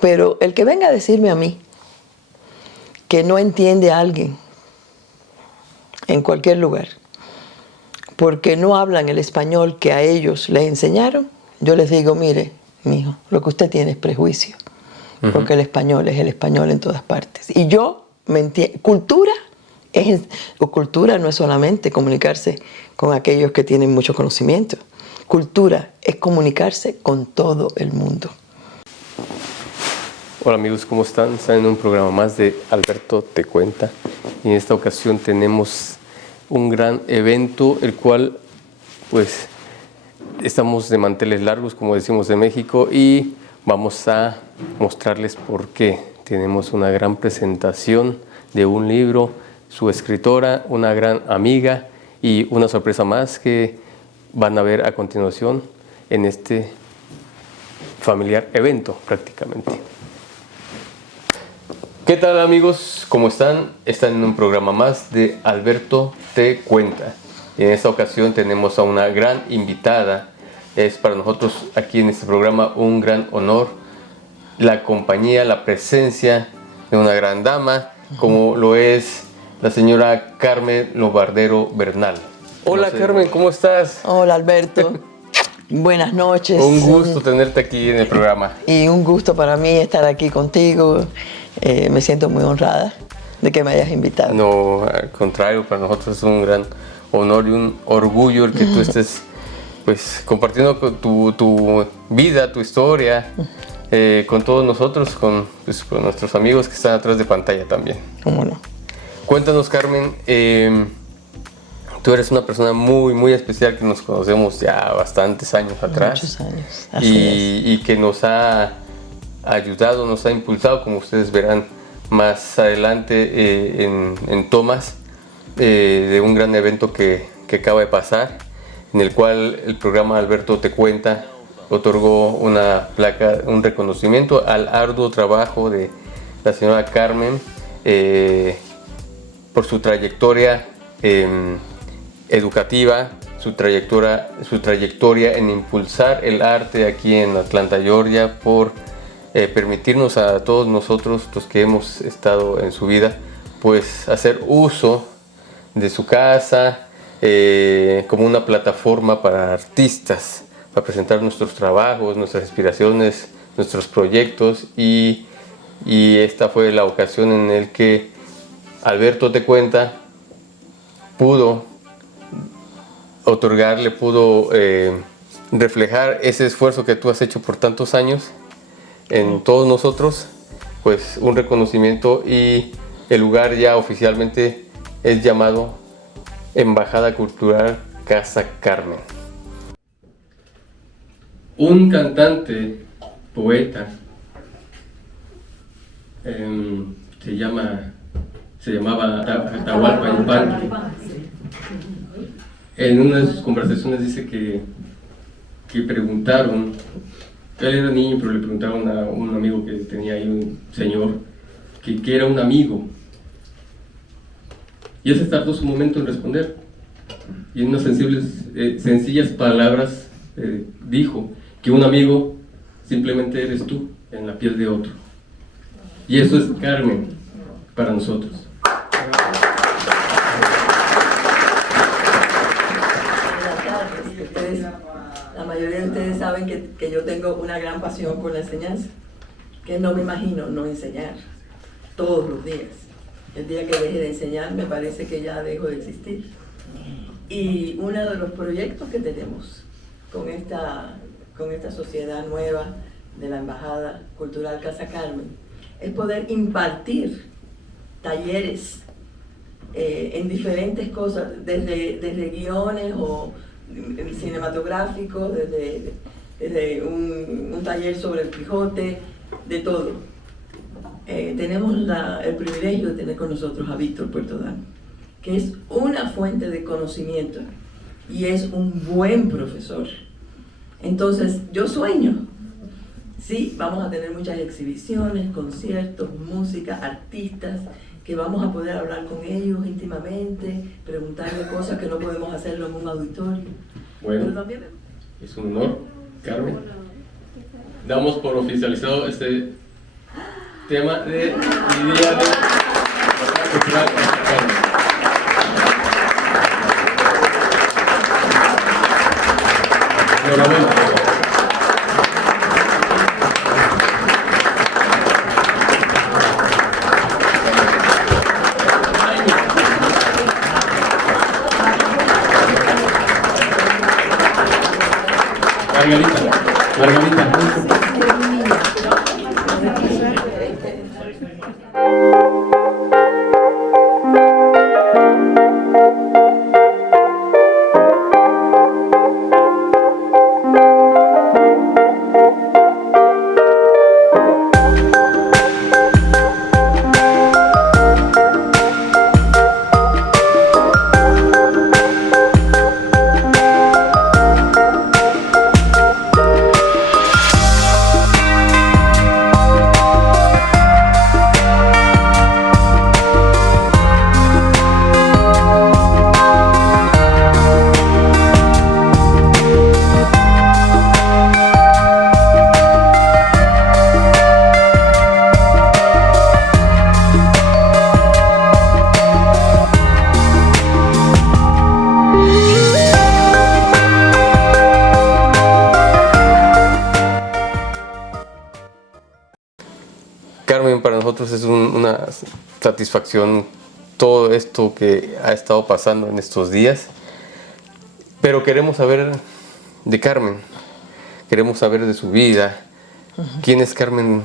Pero el que venga a decirme a mí que no entiende a alguien en cualquier lugar porque no hablan el español que a ellos les enseñaron, yo les digo, mire, mijo, lo que usted tiene es prejuicio, porque el español es el español en todas partes. Y yo me entiendo. Cultura no es solamente comunicarse con aquellos que tienen mucho conocimiento. Cultura es comunicarse con todo el mundo. Hola amigos, ¿cómo están? Están en un programa más de Alberto Te Cuenta. Y en esta ocasión tenemos un gran evento, el cual pues estamos de manteles largos, como decimos de México, y vamos a mostrarles por qué. Tenemos una gran presentación de un libro, su escritora, una gran amiga y una sorpresa más que van a ver a continuación en este familiar evento prácticamente. ¿Qué tal amigos? ¿Cómo están? Están en un programa más de Alberto Te Cuenta. Y en esta ocasión tenemos a una gran invitada. Es para nosotros aquí en este programa un gran honor la compañía, la presencia de una gran dama, como lo es la señora Carmen Lobardero Bernal. Hola, no sé. Carmen, ¿cómo estás? Hola Alberto, buenas noches. Un gusto tenerte aquí en el programa. Y un gusto para mí estar aquí contigo. Me siento muy honrada de que me hayas invitado. No, al contrario, para nosotros es un gran honor y un orgullo el que tú estés pues compartiendo tu vida, tu historia con todos nosotros, con nuestros amigos que están atrás de pantalla también. ¿Cómo no? Cuéntanos, Carmen, tú eres una persona muy, muy especial que nos conocemos ya bastantes años atrás. Muchos años. Y que nos ha ayudado, nos ha impulsado, como ustedes verán más adelante en tomas de un gran evento que acaba de pasar, en el cual el programa Alberto Te Cuenta otorgó una placa, un reconocimiento al arduo trabajo de la señora Carmen por su trayectoria educativa, su trayectoria en impulsar el arte aquí en Atlanta, Georgia, por permitirnos a todos nosotros, los que hemos estado en su vida, pues hacer uso de su casa como una plataforma para artistas, para presentar nuestros trabajos, nuestras inspiraciones, nuestros proyectos, y esta fue la ocasión en la que Alberto Te Cuenta pudo otorgarle, pudo reflejar ese esfuerzo que tú has hecho por tantos años en todos nosotros, pues un reconocimiento, y el lugar ya oficialmente es llamado Embajada Cultural Casa Carmen. Un cantante, poeta, se llamaba Atahualpa Yupanqui. En una de sus conversaciones dice que preguntaron, él era niño, pero le preguntaron a un amigo que tenía ahí, un señor, que era un amigo. Y él se tardó su momento en responder. Y en unas sencillas palabras dijo que un amigo simplemente eres tú en la piel de otro. Y eso es Carmen para nosotros. La mayoría de ustedes saben que yo tengo una gran pasión por la enseñanza, que no me imagino no enseñar todos los días. El día que deje de enseñar me parece que ya dejo de existir. Y uno de los proyectos que tenemos con esta sociedad nueva de la Embajada Cultural Casa Carmen es poder impartir talleres en diferentes cosas, desde guiones o cinematográficos, desde un taller sobre el Quijote, de todo. Tenemos el privilegio de tener con nosotros a Víctor Puertodano, que es una fuente de conocimiento y es un buen profesor. Entonces, yo sueño. Sí, vamos a tener muchas exhibiciones, conciertos, música, artistas, que vamos a poder hablar con ellos íntimamente, preguntarle cosas que no podemos hacerlo en un auditorio. Bueno, pero también es un honor, Carmen. Damos por oficializado este tema de mi día de cultural mexicano. Enhorabuena. Margarita. Carmen, para nosotros es una satisfacción todo esto que ha estado pasando en estos días, pero queremos saber de Carmen, queremos saber de su vida. ¿Quién es Carmen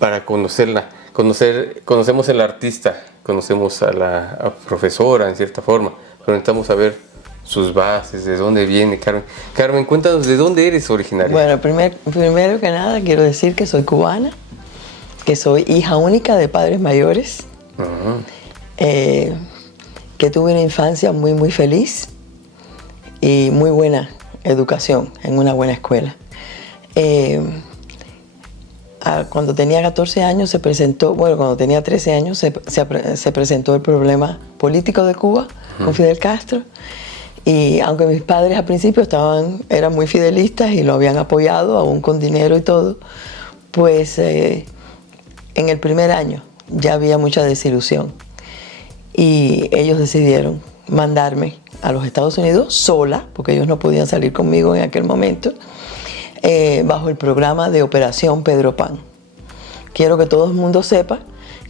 para conocerla? Conocemos al artista, conocemos a la profesora en cierta forma, pero necesitamos saber sus bases, de dónde viene Carmen. Carmen, cuéntanos de dónde eres originaria. Bueno, primero que nada quiero decir que soy cubana, que soy hija única de padres mayores, que tuve una infancia muy, muy feliz y muy buena educación en una buena escuela. Cuando tenía 14 años cuando tenía 13 años se presentó el problema político de Cuba con Fidel Castro. Y aunque mis padres al principio eran muy fidelistas y lo habían apoyado, aún con dinero y todo, pues en el primer año ya había mucha desilusión. Y ellos decidieron mandarme a los Estados Unidos sola, porque ellos no podían salir conmigo en aquel momento, bajo el programa de Operación Pedro Pan. Quiero que todo el mundo sepa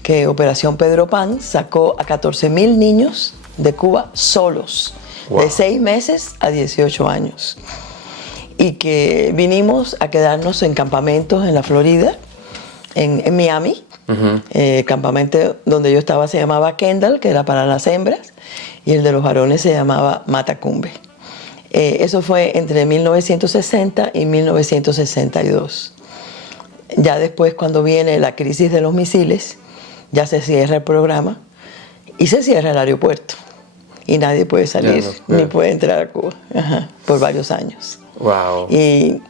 que Operación Pedro Pan sacó a 14,000 niños de Cuba solos, de 6 meses a 18 años. Y que vinimos a quedarnos en campamentos en la Florida, en Miami. El campamento donde yo estaba se llamaba Kendall, que era para las hembras, y el de los varones se llamaba Matacumbe. Eso fue entre 1960 y 1962. Ya después, cuando viene la crisis de los misiles, ya se cierra el programa y se cierra el aeropuerto. Y nadie puede salir, ni puede entrar a Cuba, por varios años. Wow. Y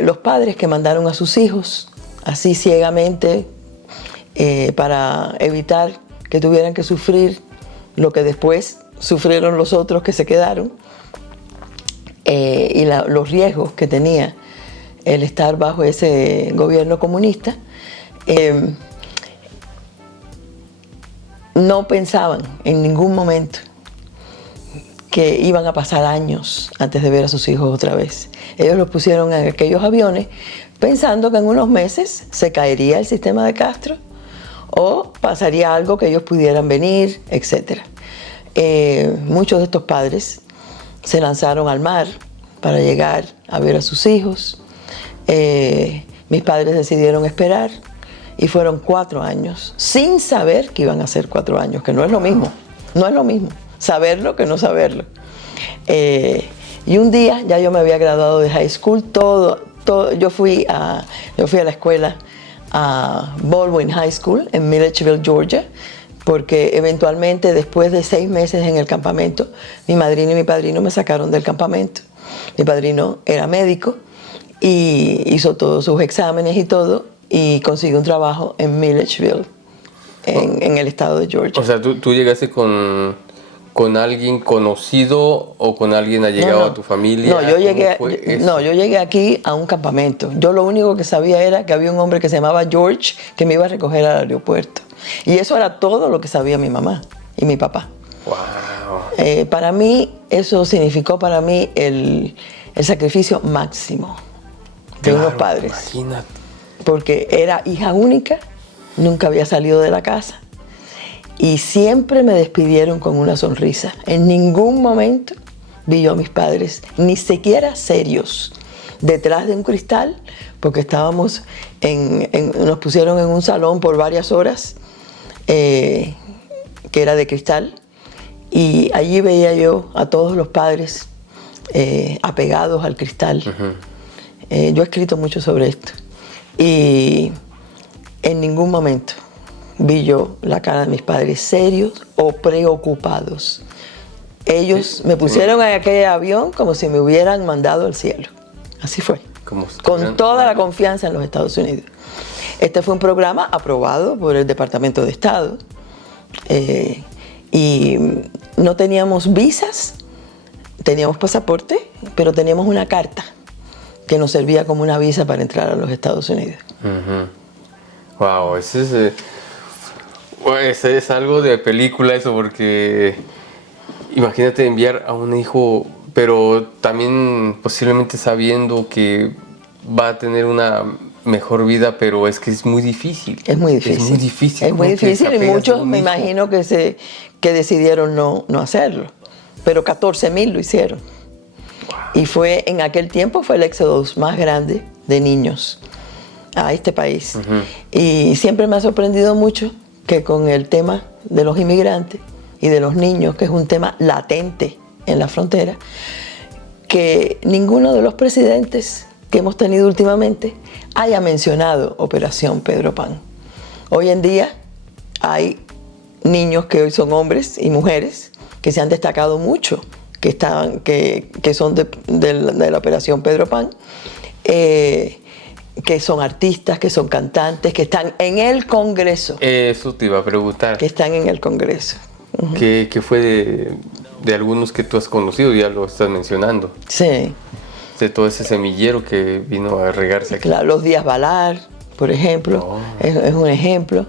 los padres que mandaron a sus hijos así ciegamente para evitar que tuvieran que sufrir lo que después sufrieron los otros que se quedaron, y los riesgos que tenía el estar bajo ese gobierno comunista, no pensaban en ningún momento que iban a pasar años antes de ver a sus hijos otra vez. Ellos los pusieron en aquellos aviones pensando que en unos meses se caería el sistema de Castro o pasaría algo que ellos pudieran venir, etc. Muchos de estos padres se lanzaron al mar para llegar a ver a sus hijos. Mis padres decidieron esperar y fueron 4 años sin saber que iban a ser 4 años, que no es lo mismo, no es lo mismo saberlo que no saberlo. Y un día ya yo me había graduado de high school, yo fui a la escuela a Baldwin High School en Milledgeville, Georgia, porque eventualmente después de 6 meses en el campamento, mi madrina y mi padrino me sacaron del campamento. Mi padrino era médico y hizo todos sus exámenes y todo, y consiguió un trabajo en Milledgeville, en el estado de Georgia. O sea, tú llegaste con con alguien conocido o con alguien allegado a tu familia? No, yo llegué, ¿Cómo fue eso? no, yo llegué aquí a un campamento. Yo lo único que sabía era que había un hombre que se llamaba George que me iba a recoger al aeropuerto. Y eso era todo lo que sabía mi mamá y mi papá. Wow. Para mí, eso significó para mí el sacrificio máximo de unos padres. Imagínate. Porque era hija única, nunca había salido de la casa y siempre me despidieron con una sonrisa. En ningún momento vi yo a mis padres, ni siquiera serios, detrás de un cristal, porque estábamos nos pusieron en un salón por varias horas, que era de cristal, y allí veía yo a todos los padres apegados al cristal. Yo he escrito mucho sobre esto y en ningún momento vi yo la cara de mis padres serios o preocupados. Ellos me pusieron en aquel avión como si me hubieran mandado al cielo. Así fue. Con toda la confianza en los Estados Unidos. Este fue un programa aprobado por el Departamento de Estado y no teníamos visas, teníamos pasaporte, pero teníamos una carta que nos servía como una visa para entrar a los Estados Unidos. Wow, ese es algo de película eso, porque imagínate enviar a un hijo, pero también posiblemente sabiendo que va a tener una mejor vida, pero es que es muy difícil. Es muy difícil. Es muy difícil. Es muy difícil y muchos me imagino que decidieron no hacerlo, pero 14,000 lo hicieron. Y fue en aquel tiempo fue el éxodo más grande de niños a este país. Y siempre me ha sorprendido mucho que con el tema de los inmigrantes y de los niños, que es un tema latente en la frontera, que ninguno de los presidentes que hemos tenido últimamente haya mencionado Operación Pedro Pan. Hoy en día hay niños que hoy son hombres y mujeres que se han destacado mucho, que son de la Operación Pedro Pan, que son artistas, que son cantantes, que están en el Congreso. Eso te iba a preguntar. Que están en el Congreso. ¿Qué fue de algunos que tú has conocido? Ya lo estás mencionando. Sí. De todo ese semillero que vino a regarse aquí. Claro, los Díaz Balar, por ejemplo, es un ejemplo.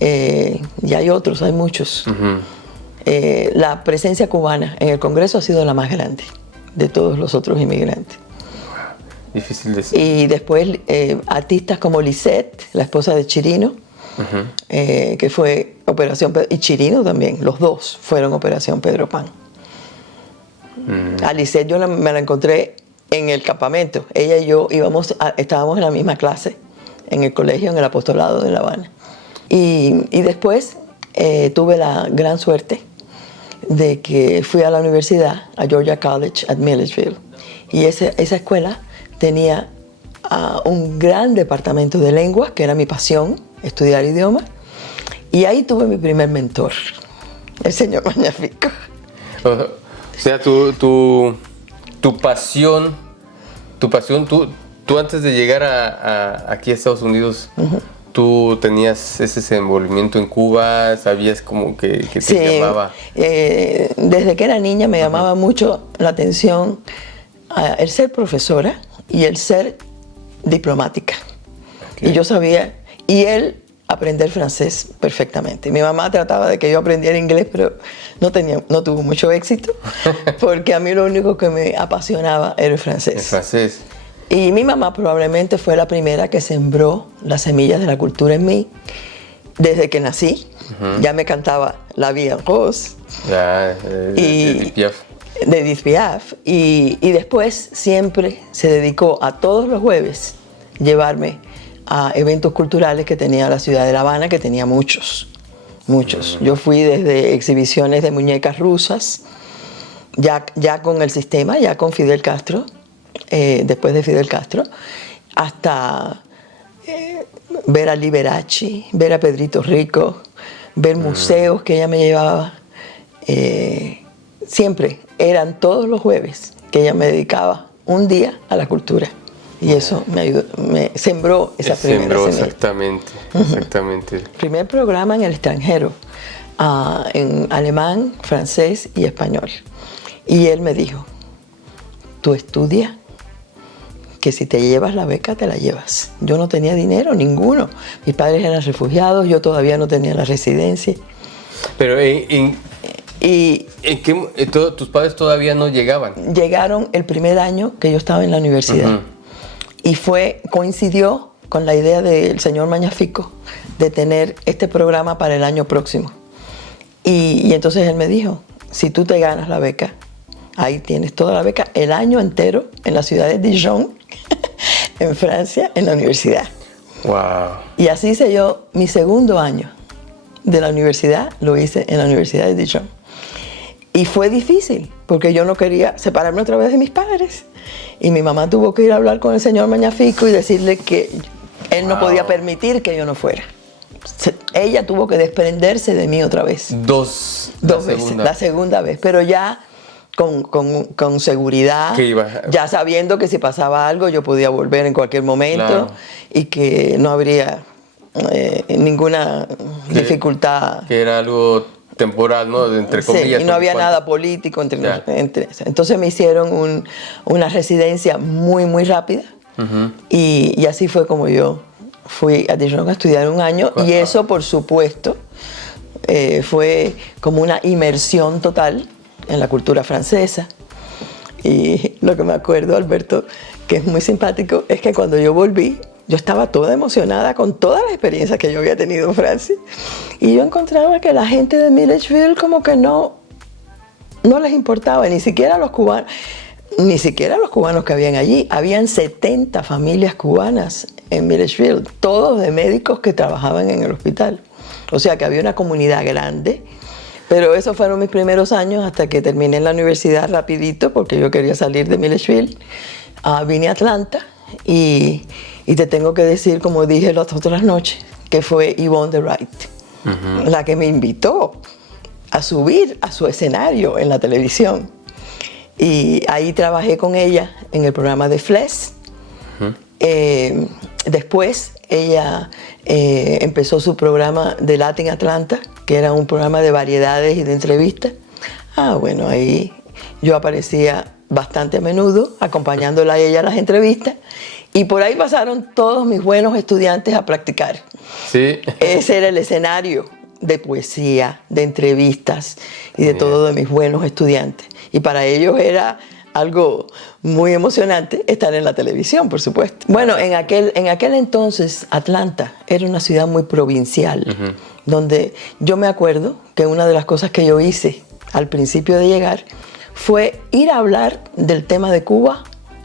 Y hay otros, hay muchos. La presencia cubana en el Congreso ha sido la más grande de todos los otros inmigrantes. Difícil de decir. Y después artistas como Lisette, la esposa de Chirino, que fue Operación Pedro, y Chirino también, los dos fueron Operación Pedro Pan. A Lisette yo me la encontré en el campamento. Ella y yo estábamos en la misma clase en el colegio, en el apostolado de La Habana. Y después tuve la gran suerte de que fui a la universidad, a Georgia College at Milledgeville. Y esa escuela tenía un gran departamento de lenguas, que era mi pasión, estudiar idiomas. Y ahí tuve mi primer mentor, el señor Magnifico. O sea, tu pasión, tú antes de llegar aquí a Estados Unidos, ¿tú tenías ese desenvolvimiento en Cuba? ¿Sabías como que te llamaba? Desde que era niña me llamaba mucho la atención el ser profesora y el ser diplomática. Y yo sabía, y él aprender francés perfectamente. Mi mamá trataba de que yo aprendiera inglés, pero no tuvo mucho éxito, porque a mí lo único que me apasionaba era el francés. El francés. Y mi mamá probablemente fue la primera que sembró las semillas de la cultura en mí. Desde que nací, ya me cantaba La Vie en Rose. De Edith Piaf. De Edith Piaf. Y después siempre se dedicó a todos los jueves llevarme a eventos culturales que tenía la ciudad de La Habana, que tenía muchos. Yo fui desde exhibiciones de muñecas rusas, ya con el sistema, ya con Fidel Castro, después de Fidel Castro, hasta ver a Liberace, ver a Pedrito Rico, ver museos que ella me llevaba. Siempre eran todos los jueves que ella me dedicaba un día a la cultura. Y eso me ayudó, me sembró esa primera semilla. Exactamente. Primer programa en el extranjero. en alemán, francés y español. Y él me dijo, tú estudias, que si te llevas la beca, te la llevas. Yo no tenía dinero, ninguno. Mis padres eran refugiados, yo todavía no tenía la residencia. Pero tus padres todavía no llegaban. Llegaron el primer año que yo estaba en la universidad. Y coincidió con la idea del señor Mañafico de tener este programa para el año próximo. Y entonces él me dijo, si tú te ganas la beca, ahí tienes toda la beca, el año entero en la ciudad de Dijon, en Francia, en la universidad. Wow. Y así hice yo mi segundo año de la universidad, lo hice en la Universidad de Dijon. Y fue difícil, porque yo no quería separarme otra vez de mis padres. Y mi mamá tuvo que ir a hablar con el señor Mañafico y decirle que él no podía permitir que yo no fuera. Ella tuvo que desprenderse de mí otra vez. Dos veces, la segunda vez, pero ya con seguridad, ya sabiendo que si pasaba algo yo podía volver en cualquier momento, claro, y que no habría ninguna dificultad. Que era algo temporal, ¿no? Entre comillas. Sí, y no había nada político entre. Entonces me hicieron una residencia muy, muy rápida, y así fue como yo fui a Dijon a estudiar un año, y eso, por supuesto, fue como una inmersión total en la cultura francesa. Y lo que me acuerdo, Alberto, que es muy simpático, es que cuando yo volví, yo estaba toda emocionada con todas las experiencias que yo había tenido en Francia, y yo encontraba que la gente de Milledgeville como que no les importaba, ni siquiera los cubanos que habían allí. Habían 70 familias cubanas en Milledgeville, todos de médicos que trabajaban en el hospital. O sea que había una comunidad grande. Pero esos fueron mis primeros años hasta que terminé en la universidad rapidito, porque yo quería salir de Milledgeville. Vine a Atlanta y te tengo que decir, como dije las otras noches, que fue Yvonne de Wright, la que me invitó a subir a su escenario en la televisión. Y ahí trabajé con ella en el programa de Fles. Después ella empezó su programa de Latin Atlanta, que era un programa de variedades y de entrevistas. Bueno, ahí yo aparecía bastante a menudo, acompañándola a ella a las entrevistas, y por ahí pasaron todos mis buenos estudiantes a practicar. Sí. Ese era el escenario de poesía, de entrevistas y de todo de mis buenos estudiantes. Y para ellos era algo muy emocionante estar en la televisión, por supuesto. Bueno, en aquel entonces Atlanta era una ciudad muy provincial, donde yo me acuerdo que una de las cosas que yo hice al principio de llegar fue ir a hablar del tema de Cuba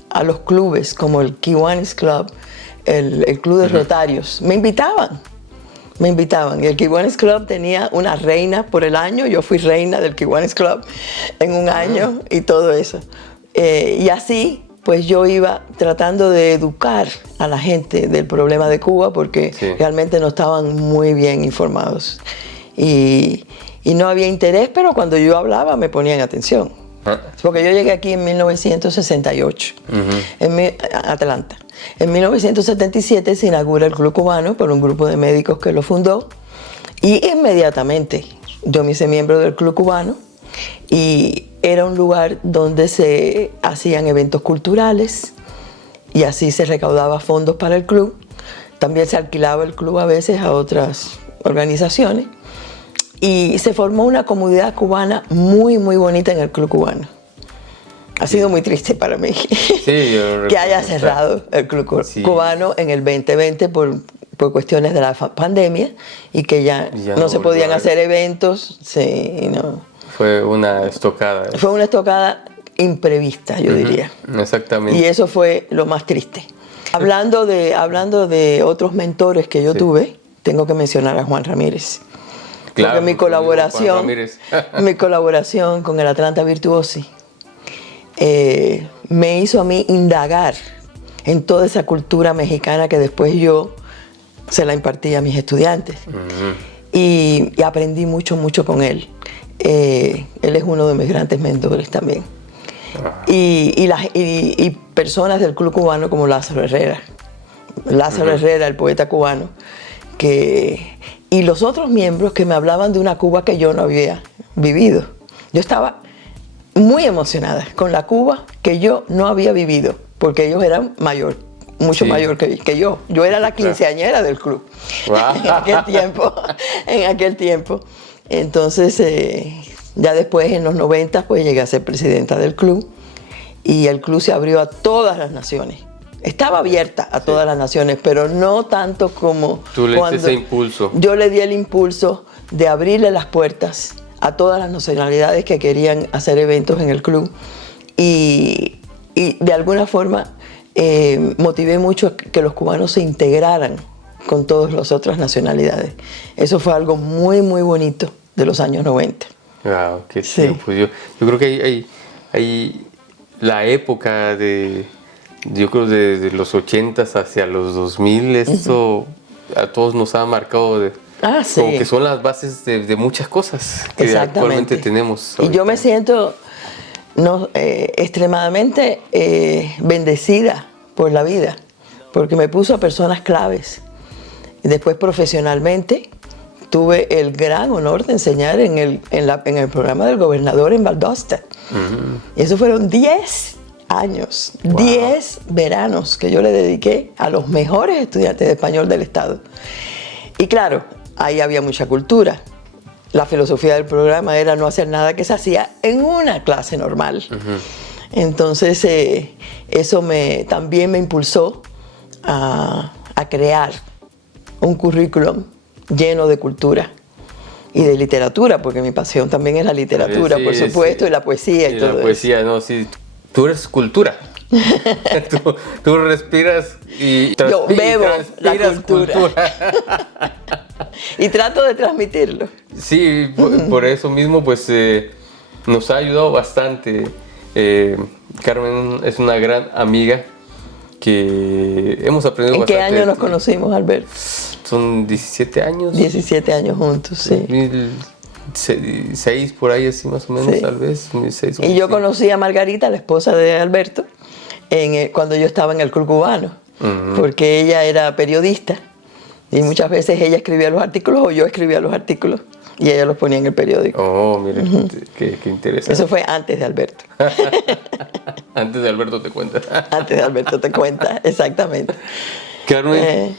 a los clubes como el Kiwanis Club, el Club de Rotarios. Me invitaban. Y el Kiwanis Club tenía una reina por el año. Yo fui reina del Kiwanis Club en un año y todo eso. Y así, pues yo iba tratando de educar a la gente del problema de Cuba, porque realmente no estaban muy bien informados. Y no había interés, pero cuando yo hablaba me ponían atención. Porque yo llegué aquí en 1968, en Atlanta. En 1977 se inaugura el Club Cubano por un grupo de médicos que lo fundó, y inmediatamente yo me hice miembro del Club Cubano, y era un lugar donde se hacían eventos culturales y así se recaudaba fondos para el club. También se alquilaba el club a veces a otras organizaciones, y se formó una comunidad cubana muy, muy bonita en el Club Cubano. Ha sido muy triste para mí que haya cerrado el Club Cubano en el 2020 por cuestiones de la pandemia, y que ya no se podían hacer eventos. Fue una estocada. Fue una estocada imprevista, yo diría. Exactamente. Y eso fue lo más triste. Hablando de otros mentores que yo tuve, tengo que mencionar a Juan Ramírez. Claro, porque mi colaboración con el Atlanta Virtuosi me hizo a mí indagar en toda esa cultura mexicana que después yo se la impartí a mis estudiantes. Y aprendí mucho, mucho con él. Él es uno de mis grandes mentores también. Y personas del Club Cubano como Lázaro Herrera. Herrera, el poeta cubano, que y los otros miembros que me hablaban de una Cuba que yo no había vivido. Yo estaba muy emocionada con la Cuba que yo no había vivido, porque ellos eran mucho mayor que yo. Yo era la quinceañera del club en aquel tiempo. Entonces, ya después, en los 90, pues llegué a ser presidenta del club, y el club se abrió a todas las naciones. Estaba abierta a todas las naciones, pero no tanto como tú le diste ese impulso. Yo le di el impulso de abrirle las puertas a todas las nacionalidades que querían hacer eventos en el club, y de alguna forma motivé mucho a que los cubanos se integraran con todas las otras nacionalidades. Eso fue algo muy, muy bonito de los años 90. Wow, qué tiempo. Yo creo que hay la época yo creo de los 80s hacia los 2000, esto a todos nos ha marcado como que son las bases de muchas cosas que actualmente tenemos ahorita. Y yo me siento extremadamente bendecida por la vida, porque me puso a personas claves. Y después, profesionalmente, tuve el gran honor de enseñar en el programa del gobernador en Valdosta. Y eso fueron 10 años, wow. 10 veranos que yo le dediqué a los mejores estudiantes de español del estado. Y claro, ahí había mucha cultura. La filosofía del programa era no hacer nada que se hacía en una clase normal. Entonces, eso también me impulsó a crear un currículum lleno de cultura y de literatura, porque mi pasión también es la literatura, por supuesto, y la poesía y todo eso. La poesía, no, sí. Tú eres cultura. tú respiras y yo bebo la cultura. Y trato de transmitirlo. Sí, por eso mismo pues nos ha ayudado bastante. Carmen es una gran amiga que hemos aprendido bastante. ¿En qué año nos conocimos, Alberto? Son 17 años. 17 años juntos, sí. 2006 por ahí, así más o menos, sí. Tal vez. 2006, y yo conocí a Margarita, la esposa de Alberto, cuando yo estaba en el Club Cubano, porque ella era periodista y muchas veces ella escribía los artículos o yo escribía los artículos y ella los ponía en el periódico. Oh, mire, qué interesante. Eso fue antes de Alberto. Antes de Alberto te cuenta. Antes de Alberto te cuenta, exactamente. Carmen,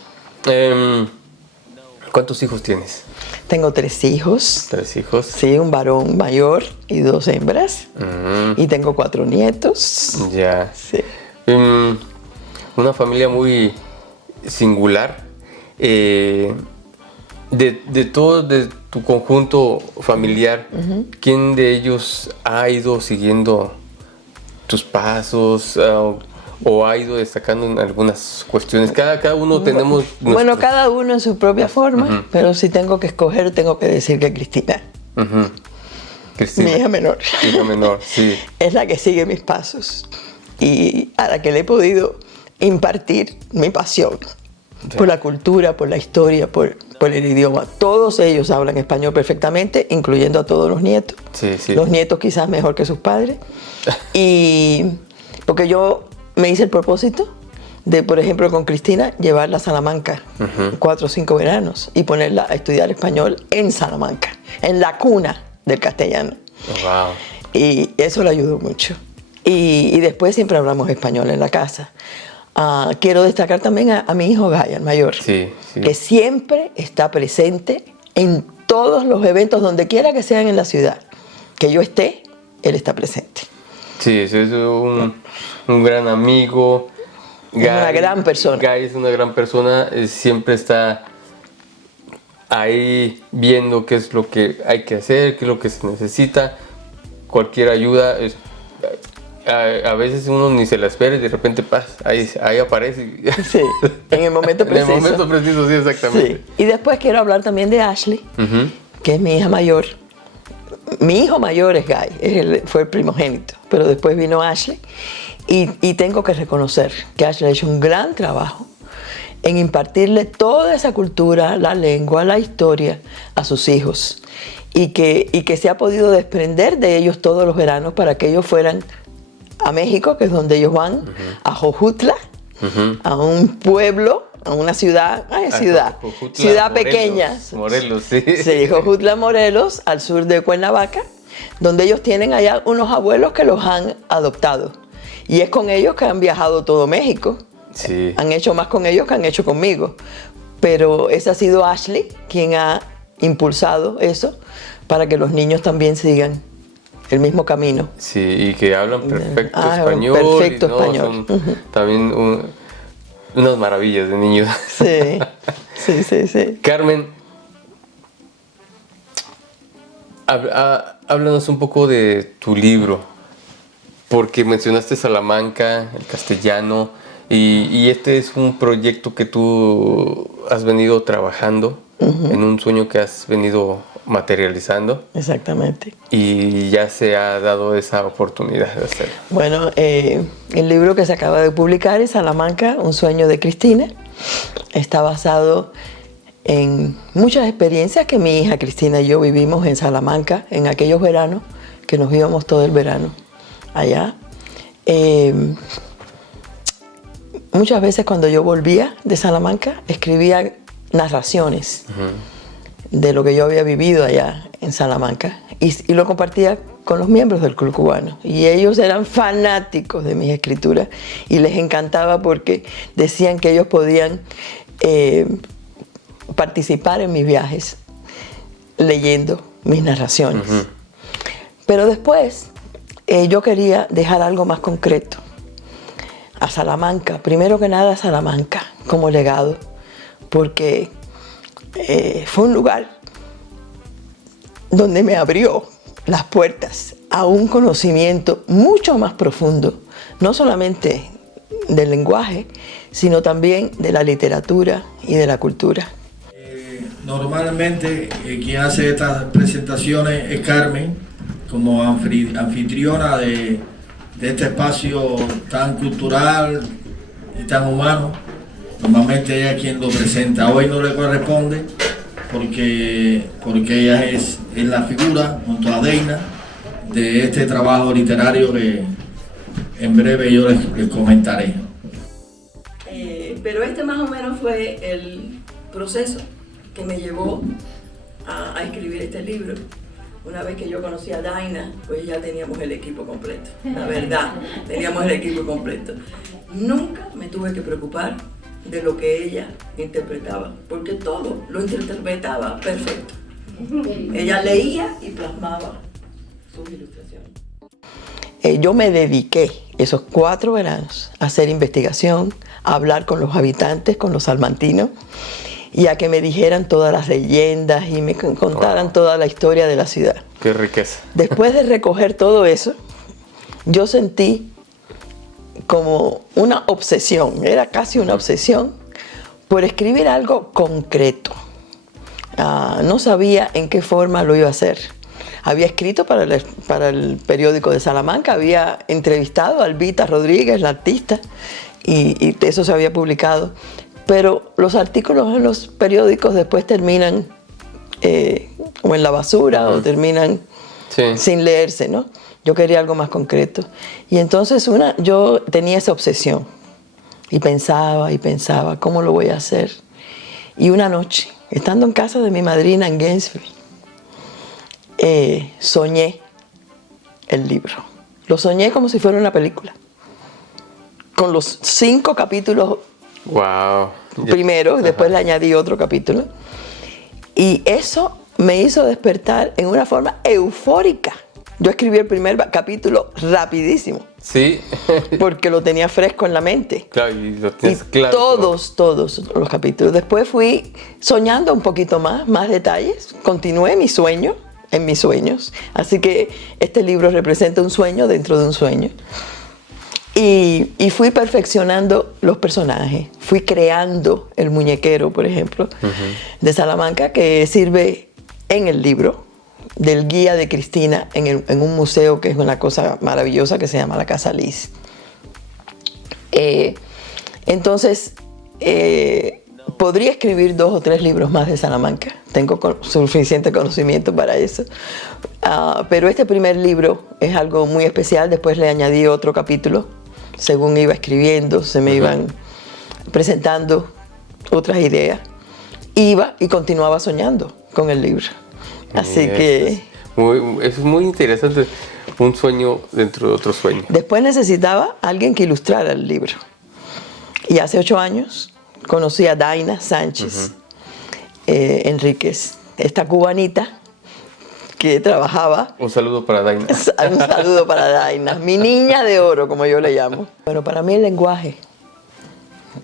¿cuántos hijos tienes? Tengo 3 hijos. 3 hijos. Sí, un varón mayor y 2 hembras. Y tengo 4 nietos. Ya. Sí. Una familia muy singular. De tu conjunto familiar, ¿quién de ellos ha ido siguiendo tus pasos o ha ido destacando en algunas cuestiones? Cada uno tenemos... Bueno, cada uno en su propia forma, pero si tengo que escoger, tengo que decir que Cristina. Cristina. Mi hija menor. Hija menor, sí. Es la que sigue mis pasos y a la que le he podido impartir mi pasión por la cultura, por la historia, por el idioma. Todos ellos hablan español perfectamente, incluyendo a todos los nietos. Sí, sí. Los nietos quizás mejor que sus padres. Y porque yo me hice el propósito de, por ejemplo, con Cristina, llevarla a Salamanca 4 o 5 veranos y ponerla a estudiar español en Salamanca, en la cuna del castellano. Wow. Y eso le ayudó mucho. Y después siempre hablamos español en la casa. Quiero destacar también a mi hijo Guy, el mayor, que siempre está presente en todos los eventos, donde quiera que sean en la ciudad. Que yo esté, él está presente. Sí, es un gran amigo. Es una gran persona. Guy es una gran persona, siempre está ahí viendo qué es lo que hay que hacer, qué es lo que se necesita. Cualquier ayuda a veces uno ni se la espera y de repente ahí aparece. Sí, en el momento preciso. En el momento preciso, sí, exactamente. Sí. Y después quiero hablar también de Ashley, que es mi hija mayor. Mi hijo mayor es Guy, fue el primogénito, pero después vino Ashley. Y tengo que reconocer que Ashley ha hecho un gran trabajo en impartirle toda esa cultura, la lengua, la historia a sus hijos. Y que se ha podido desprender de ellos todos los veranos para que ellos fueran a México, que es donde ellos van, a Jojutla, a un pueblo a una ciudad, Jojutla, ciudad Morelos, pequeña. Morelos, sí. Sí, Jojutla, Morelos, al sur de Cuernavaca, donde ellos tienen allá unos abuelos que los han adoptado. Y es con ellos que han viajado todo México. Sí. Han hecho más con ellos que han hecho conmigo. Pero esa ha sido Ashley quien ha impulsado eso para que los niños también sigan el mismo camino. Sí, y que hablan perfecto español. Perfecto y, ¿no? español. Son también unas maravillas de niños. Sí, sí, sí, sí. Carmen, háblanos un poco de tu libro, porque mencionaste Salamanca, el castellano, y este es un proyecto que tú has venido trabajando en un sueño que has venido materializando. Exactamente. Y ya se ha dado esa oportunidad de hacerlo. Bueno, el libro que se acaba de publicar es Salamanca, un sueño de Cristina. Está basado en muchas experiencias que mi hija Cristina y yo vivimos en Salamanca en aquellos veranos que nos íbamos todo el verano allá. Muchas veces cuando yo volvía de Salamanca escribía narraciones de lo que yo había vivido allá en Salamanca y lo compartía con los miembros del Club Cubano. Y ellos eran fanáticos de mis escrituras y les encantaba porque decían que ellos podían participar en mis viajes leyendo mis narraciones. Pero después yo quería dejar algo más concreto a Salamanca, primero que nada a Salamanca como legado, porque fue un lugar donde me abrió las puertas a un conocimiento mucho más profundo, no solamente del lenguaje, sino también de la literatura y de la cultura. Normalmente quien hace estas presentaciones es Carmen, como anfitriona de este espacio tan cultural y tan humano. Normalmente ella es quien lo presenta. Hoy no le corresponde porque ella es la figura, junto a Deina, de este trabajo literario que en breve yo les comentaré. Pero este más o menos fue el proceso que me llevó a escribir este libro. Una vez que yo conocí a Daina, pues ya teníamos el equipo completo. La verdad, teníamos el equipo completo. Nunca me tuve que preocupar de lo que ella interpretaba, porque todo lo interpretaba perfecto. Ella leía y plasmaba sus ilustraciones. Yo me dediqué esos 4 veranos a hacer investigación, a hablar con los habitantes, con los salmantinos, y a que me dijeran todas las leyendas y me contaran toda la historia de la ciudad. ¡Qué riqueza! Después de recoger todo eso, yo sentí como una obsesión, era casi una obsesión, por escribir algo concreto. No sabía en qué forma lo iba a hacer. Había escrito para el periódico de Salamanca, había entrevistado a Albita Rodríguez, la artista, y eso se había publicado. Pero los artículos en los periódicos después terminan o en la basura o terminan sin leerse, ¿no? Yo quería algo más concreto. Y entonces yo tenía esa obsesión y pensaba, ¿cómo lo voy a hacer? Y una noche, estando en casa de mi madrina en Gainesville, soñé el libro. Lo soñé como si fuera una película, con los 5 capítulos. Wow. Primero, después le añadí otro capítulo. Y eso me hizo despertar en una forma eufórica. Yo escribí el primer capítulo rapidísimo. Sí. Porque lo tenía fresco en la mente. Claro, y lo tienes claro. Todos los capítulos. Después fui soñando un poquito más detalles. Continué mi sueño en mis sueños. Así que este libro representa un sueño dentro de un sueño. Y fui perfeccionando los personajes, fui creando el muñequero, por ejemplo, de Salamanca, que sirve en el libro del guía de Cristina en un museo que es una cosa maravillosa que se llama la Casa Liz. Entonces, podría escribir 2 o 3 libros más de Salamanca, tengo suficiente conocimiento para eso. Pero este primer libro es algo muy especial, después le añadí otro capítulo. Según iba escribiendo, se me iban presentando otras ideas, iba y continuaba soñando con el libro. Así que es muy interesante, un sueño dentro de otro sueño. después necesitaba alguien que ilustrara el libro. Y hace 8 años conocí a Daina Sánchez Enríquez, esta cubanita que trabajaba. Un saludo para Daina. Un saludo para Daina, mi niña de oro, como yo le llamo. Bueno, para mí el lenguaje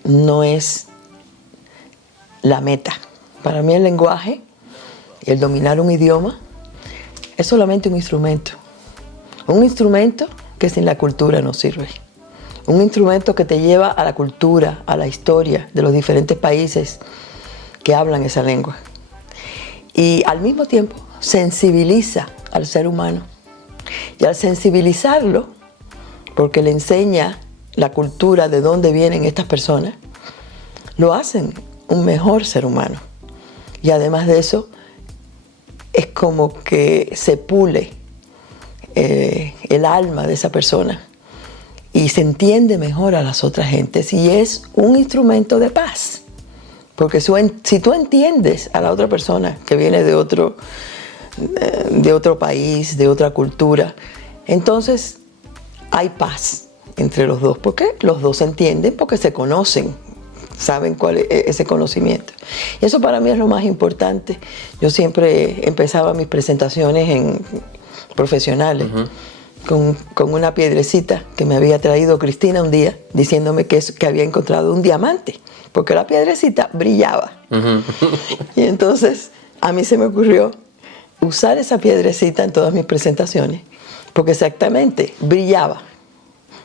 no es la meta. Para mí el lenguaje, el dominar un idioma, es solamente un instrumento. Un instrumento que sin la cultura no sirve. Un instrumento que te lleva a la cultura, a la historia de los diferentes países que hablan esa lengua. Y al mismo tiempo sensibiliza al ser humano. Y al sensibilizarlo, porque le enseña la cultura de dónde vienen estas personas, lo hacen un mejor ser humano. Y además de eso, es como que se pule el alma de esa persona y se entiende mejor a las otras gentes. Y es un instrumento de paz. Porque si tú entiendes a la otra persona que viene de otro país, de otra cultura, entonces hay paz entre los dos. ¿Por qué? Los dos se entienden porque se conocen, saben cuál es ese conocimiento. Y eso para mí es lo más importante. Yo siempre empezaba mis presentaciones profesionales con una piedrecita que me había traído Cristina un día, diciéndome que había encontrado un diamante, porque la piedrecita brillaba. Y entonces a mí se me ocurrió usar esa piedrecita en todas mis presentaciones, porque exactamente brillaba,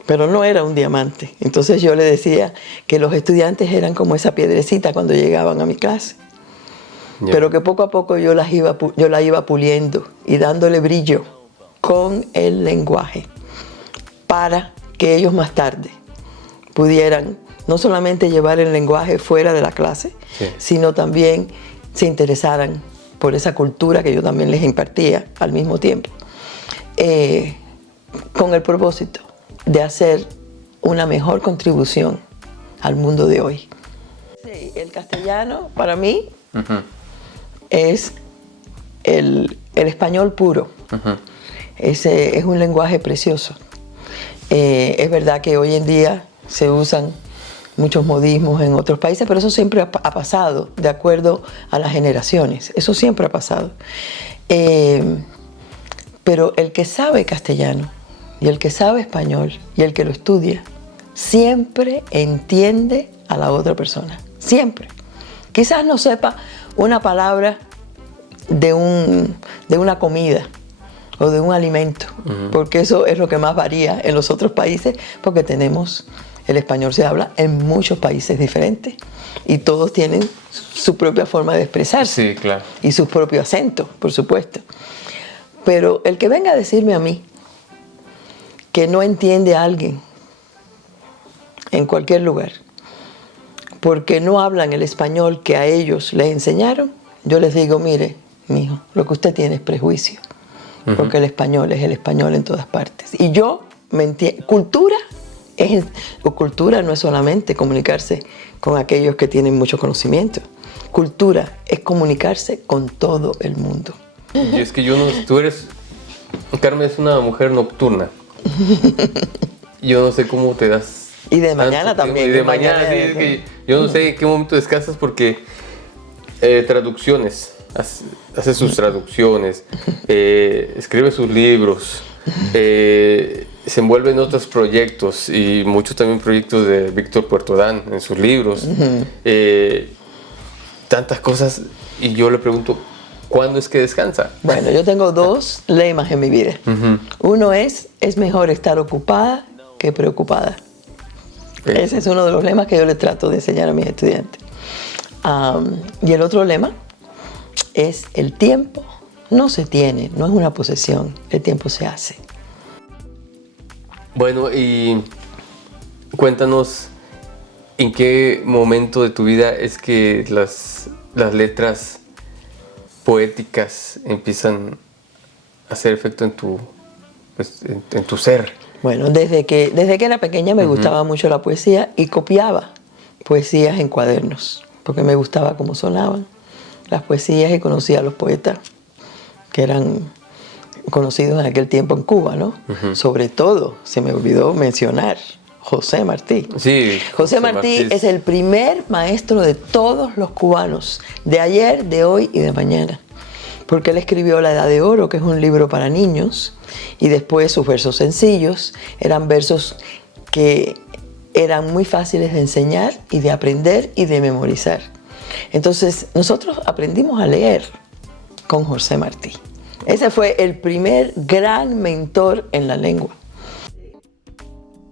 pero no era un diamante. Entonces yo le decía que los estudiantes eran como esa piedrecita cuando llegaban a mi clase. Yeah. Pero que poco a poco yo la iba puliendo y dándole brillo con el lenguaje para que ellos más tarde pudieran no solamente llevar el lenguaje fuera de la clase, sí, sino también se interesaran por esa cultura que yo también les impartía al mismo tiempo, con el propósito de hacer una mejor contribución al mundo de hoy. Sí, el castellano para mí es el español puro. Ese es un lenguaje precioso. Es verdad que hoy en día se usan muchos modismos en otros países, pero eso siempre ha pasado de acuerdo a las generaciones. Eso siempre ha pasado. Pero el que sabe castellano y el que sabe español y el que lo estudia siempre entiende a la otra persona. Siempre. Quizás no sepa una palabra de una comida o de un alimento, porque eso es lo que más varía en los otros países, porque el español se habla en muchos países diferentes y todos tienen su propia forma de expresarse. Sí, claro. Y sus propios acentos, por supuesto. Pero el que venga a decirme a mí que no entiende a alguien en cualquier lugar porque no hablan el español que a ellos les enseñaron, yo les digo, mire, mijo, lo que usted tiene es prejuicio, porque el español es el español en todas partes. Y yo me entiendo. Cultura no es solamente comunicarse con aquellos que tienen mucho conocimiento. Cultura es comunicarse con todo el mundo. Y es que Carmen es una mujer nocturna. Yo no sé cómo te das. Y de mañana también. Y de mañana, sí, es que yo no sé en qué momento descansas porque traducciones, hace sus traducciones, escribe sus libros, se envuelve en otros proyectos y muchos también proyectos de Víctor Puertodán en sus libros. Tantas cosas y yo le pregunto, ¿cuándo es que descansa? Bueno, yo tengo 2 lemas en mi vida. Uno es mejor estar ocupada que preocupada. Ese es uno de los lemas que yo le trato de enseñar a mis estudiantes. Y el otro lema es: el tiempo no se tiene, no es una posesión, el tiempo se hace. Bueno, y cuéntanos, ¿en qué momento de tu vida es que las letras poéticas empiezan a hacer efecto en tu ser? Bueno, desde que era pequeña me gustaba mucho la poesía y copiaba poesías en cuadernos. porque me gustaba cómo sonaban las poesías y conocía a los poetas que eran conocidos en aquel tiempo en Cuba, ¿no? Sobre todo, se me olvidó mencionar José Martí. Sí, José Martí es el primer maestro de todos los cubanos, de ayer, de hoy y de mañana. Porque él escribió La Edad de Oro, que es un libro para niños, y después sus versos sencillos eran versos que eran muy fáciles de enseñar y de aprender y de memorizar. Entonces, nosotros aprendimos a leer con José Martí. Ese fue el primer gran mentor en la lengua.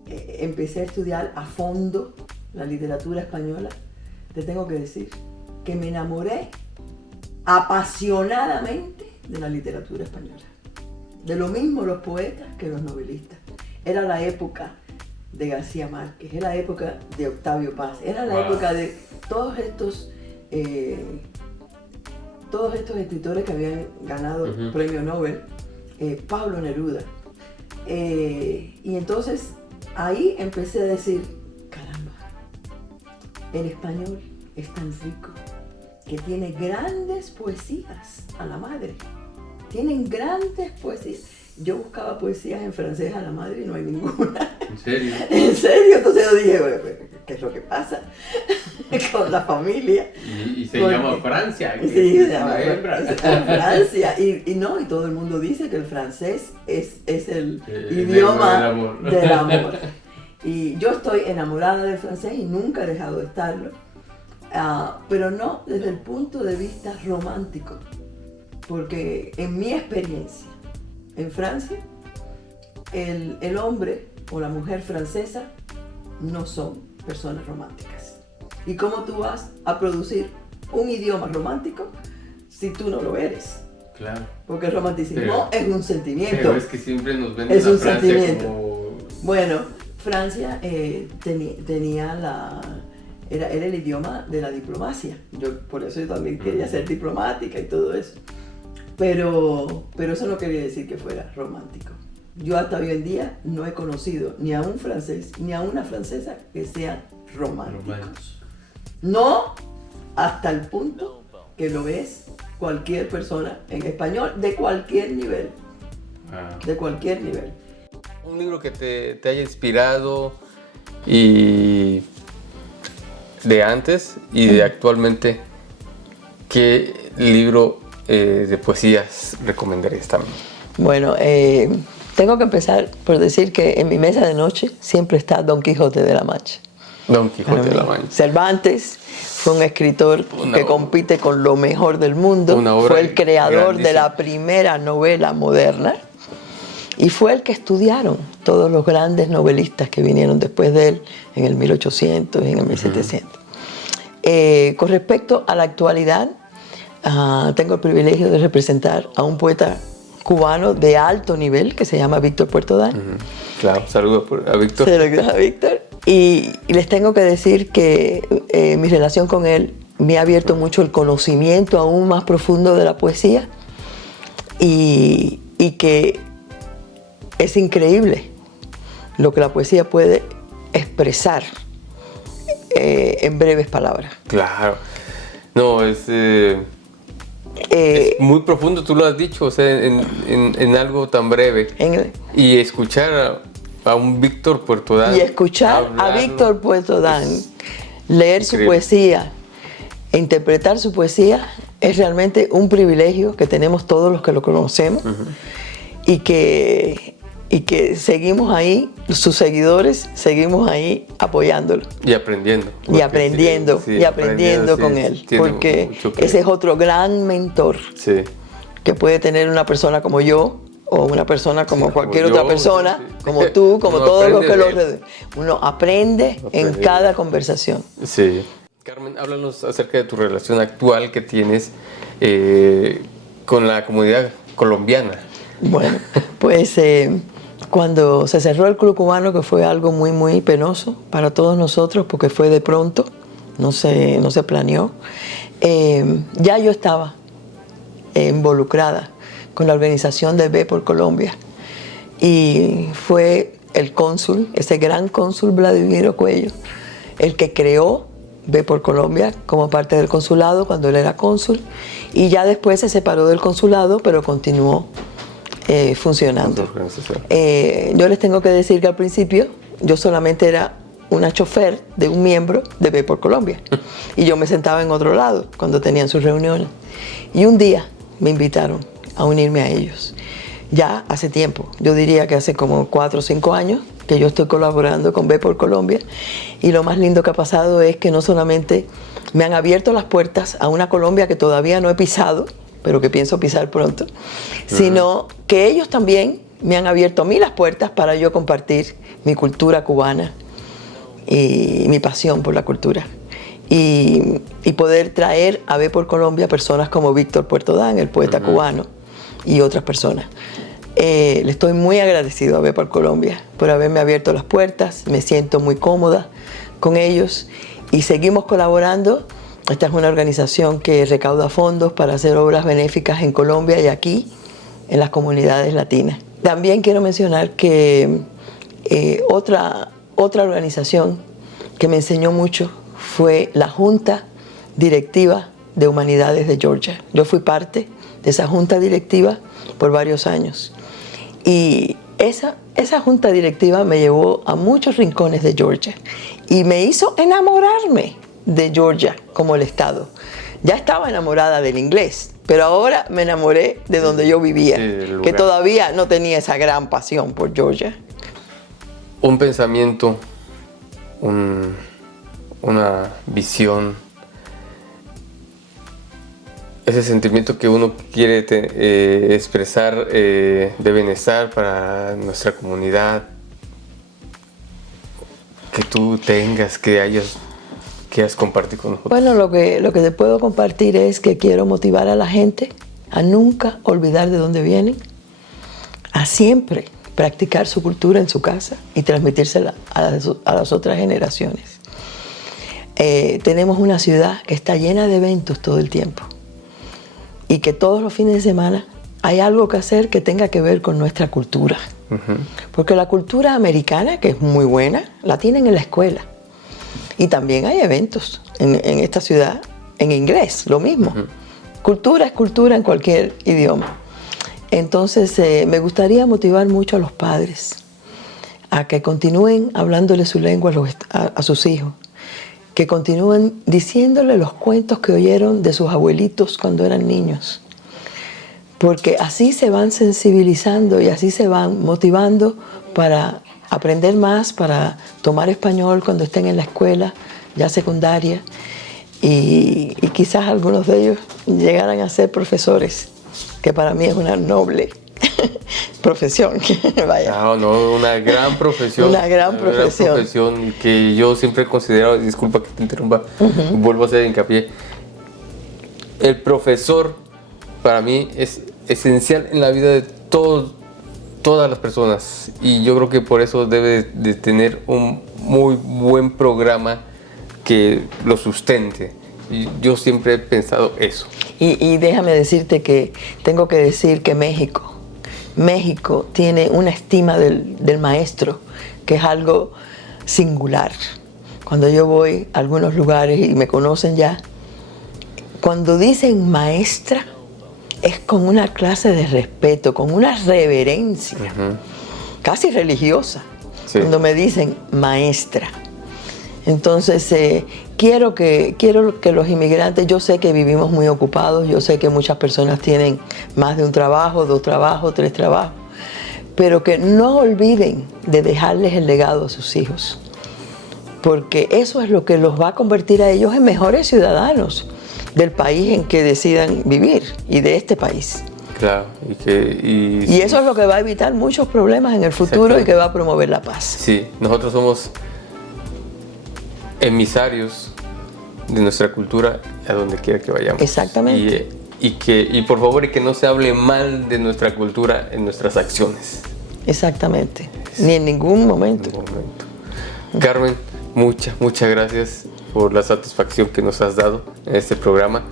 Empecé a estudiar a fondo la literatura española. Te tengo que decir que me enamoré apasionadamente de la literatura española. De lo mismo los poetas que los novelistas. Era la época de García Márquez, era la época de Octavio Paz, era la época de todos estos escritores que habían ganado premio Nobel, Pablo Neruda. Y entonces ahí empecé a decir, caramba, el español es tan rico que tiene grandes poesías a la madre. Tienen grandes poesías. Yo buscaba poesías en francés a la madre y no hay ninguna. ¿En serio? ¿En serio? Entonces yo dije, bueno, ¿qué es lo que pasa con la familia? Y se llama Francia. Sí, se llama Francia. Y todo el mundo dice que el francés es el idioma del amor. Y yo estoy enamorada del francés y nunca he dejado de estarlo. Pero no desde el punto de vista romántico. Porque en mi experiencia, en Francia, el hombre o la mujer francesa no son personas románticas. ¿Y cómo tú vas a producir un idioma romántico si tú no lo eres? Claro. Porque el romanticismo es un sentimiento. Pero es que siempre nos venden es a un Francia sentimiento. como... Bueno, Francia tenía era el idioma de la diplomacia. Por eso yo también quería ser diplomática y todo eso. Pero eso no quería decir que fuera romántico. Yo hasta hoy en día no he conocido ni a un francés ni a una francesa que sean románticos. No hasta el punto que lo es cualquier persona en español de cualquier nivel. De cualquier nivel. Un libro que te haya inspirado y de antes y de actualmente, ¿qué libro de poesías recomendarías también? Bueno, tengo que empezar por decir que en mi mesa de noche siempre está Don Quijote de la Mancha. Don Quijote de la Mancha. Cervantes fue un escritor que compite con lo mejor del mundo. Fue el creador de la primera novela moderna y fue el que estudiaron todos los grandes novelistas que vinieron después de él en el 1800 y en el 1700. Con respecto a la actualidad, tengo el privilegio de representar a un poeta cubano de alto nivel que se llama Víctor Puerto Dán. Claro, saludos a Víctor. Saludos a Víctor. Y les tengo que decir que mi relación con él me ha abierto mucho el conocimiento aún más profundo de la poesía y que es increíble lo que la poesía puede expresar en breves palabras. Claro. No, es muy profundo, tú lo has dicho, o sea, en algo tan breve. Y escuchar a un Víctor Puerto Dán. Y escuchar a Víctor Puerto Dán leer su poesía e interpretar su poesía es realmente un privilegio que tenemos todos los que lo conocemos y que seguimos ahí, sus seguidores, seguimos ahí apoyándolo. Y aprendiendo. Y aprendiendo, sí, y aprendiendo con él. Porque ese es otro gran mentor que puede tener una persona como yo, o una persona como cualquier otra persona, como tú, como todos los que lo rodean. Uno aprende en cada conversación. Sí. Carmen, háblanos acerca de tu relación actual que tienes con la comunidad colombiana. Bueno, pues cuando se cerró el Club Cubano, que fue algo muy, muy penoso para todos nosotros, porque fue de pronto, no se planeó, ya yo estaba involucrada con la organización de Ve por Colombia. Y fue el cónsul, ese gran cónsul Vladimiro Cuello, el que creó Ve por Colombia como parte del consulado cuando él era cónsul, y ya después se separó del consulado, pero continuó funcionando. Yo les tengo que decir que al principio yo solamente era una chofer de un miembro de Ve por Colombia y yo me sentaba en otro lado cuando tenían sus reuniones, y un día me invitaron a unirme a ellos. Ya hace tiempo, yo diría que hace como 4 o 5 años que yo estoy colaborando con Ve por Colombia, y lo más lindo que ha pasado es que no solamente me han abierto las puertas a una Colombia que todavía no he pisado, pero que pienso pisar pronto, sino que ellos también me han abierto a mí las puertas para yo compartir mi cultura cubana y mi pasión por la cultura, y poder traer a Ve por Colombia personas como Víctor Puerto Dán, el poeta cubano, y otras personas. Le estoy muy agradecido a Ve por Colombia por haberme abierto las puertas. Me siento muy cómoda con ellos y seguimos colaborando. Esta es una organización que recauda fondos para hacer obras benéficas en Colombia y aquí en las comunidades latinas. También quiero mencionar que otra organización que me enseñó mucho fue la Junta Directiva de Humanidades de Georgia. Yo fui parte de esa junta directiva por varios años, y esa junta directiva me llevó a muchos rincones de Georgia y me hizo enamorarme de Georgia como el estado. Ya estaba enamorada del inglés, pero ahora me enamoré de donde yo vivía, que todavía no tenía esa gran pasión por Georgia. Un pensamiento, una visión, ese sentimiento que uno quiere expresar de bienestar para nuestra comunidad, que tú tengas, que quieras compartir con nosotros. Bueno, lo que te puedo compartir es que quiero motivar a la gente a nunca olvidar de dónde vienen, a siempre practicar su cultura en su casa y transmitírsela a las otras generaciones. Tenemos una ciudad que está llena de eventos todo el tiempo, y que todos los fines de semana hay algo que hacer que tenga que ver con nuestra cultura. Porque la cultura americana, que es muy buena, la tienen en la escuela. Y también hay eventos en esta ciudad en inglés, lo mismo. Cultura es cultura en cualquier idioma. Entonces me gustaría motivar mucho a los padres a que continúen hablándole su lengua a sus hijos, que continúen diciéndole los cuentos que oyeron de sus abuelitos cuando eran niños, porque así se van sensibilizando y así se van motivando para aprender más, para tomar español cuando estén en la escuela ya secundaria, y quizás algunos de ellos llegaran a ser profesores, que para mí es una noble profesión. Vaya. No, una gran profesión. Una gran profesión que yo siempre he considerado, disculpa que te interrumpa, vuelvo a hacer hincapié. El profesor para mí es esencial en la vida de todas las personas, y yo creo que por eso debe de tener un muy buen programa que lo sustente. Y yo siempre he pensado eso. Y déjame decirte que tengo que decir que México tiene una estima del maestro que es algo singular. Cuando yo voy a algunos lugares y me conocen ya, cuando dicen maestra, es con una clase de respeto, con una reverencia, casi religiosa, cuando me dicen maestra. Entonces, quiero que los inmigrantes, yo sé que vivimos muy ocupados, yo sé que muchas personas tienen más de un trabajo, 2 trabajos, 3 trabajos, pero que no olviden de dejarles el legado a sus hijos, porque eso es lo que los va a convertir a ellos en mejores ciudadanos del país en que decidan vivir y de este país. Claro, y eso es lo que va a evitar muchos problemas en el futuro y que va a promover la paz. Sí, nosotros somos emisarios de nuestra cultura a donde quiera que vayamos. Exactamente. Y por favor, que no se hable mal de nuestra cultura en nuestras acciones. Exactamente, ni en ningún momento. Carmen, muchas gracias por la satisfacción que nos has dado en este programa.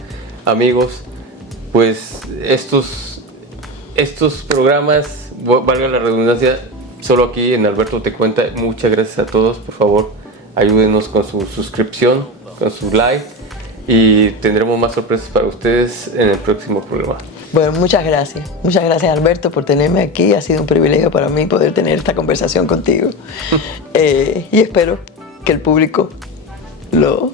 Amigos, pues estos programas, valga la redundancia, solo aquí en Alberto Te Cuenta. Muchas gracias a todos. Por favor, ayúdenos con su suscripción, con su like y tendremos más sorpresas para ustedes en el próximo programa. Bueno, muchas gracias. Muchas gracias, Alberto, por tenerme aquí. Ha sido un privilegio para mí poder tener esta conversación contigo. Y espero que el público lo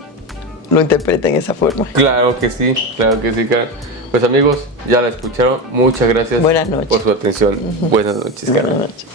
interprete en esa forma. Claro que sí, Carmen. Pues amigos, ya la escucharon. Muchas gracias Buenas noches. por su atención. Buenas noches, Carmen. Buenas noches.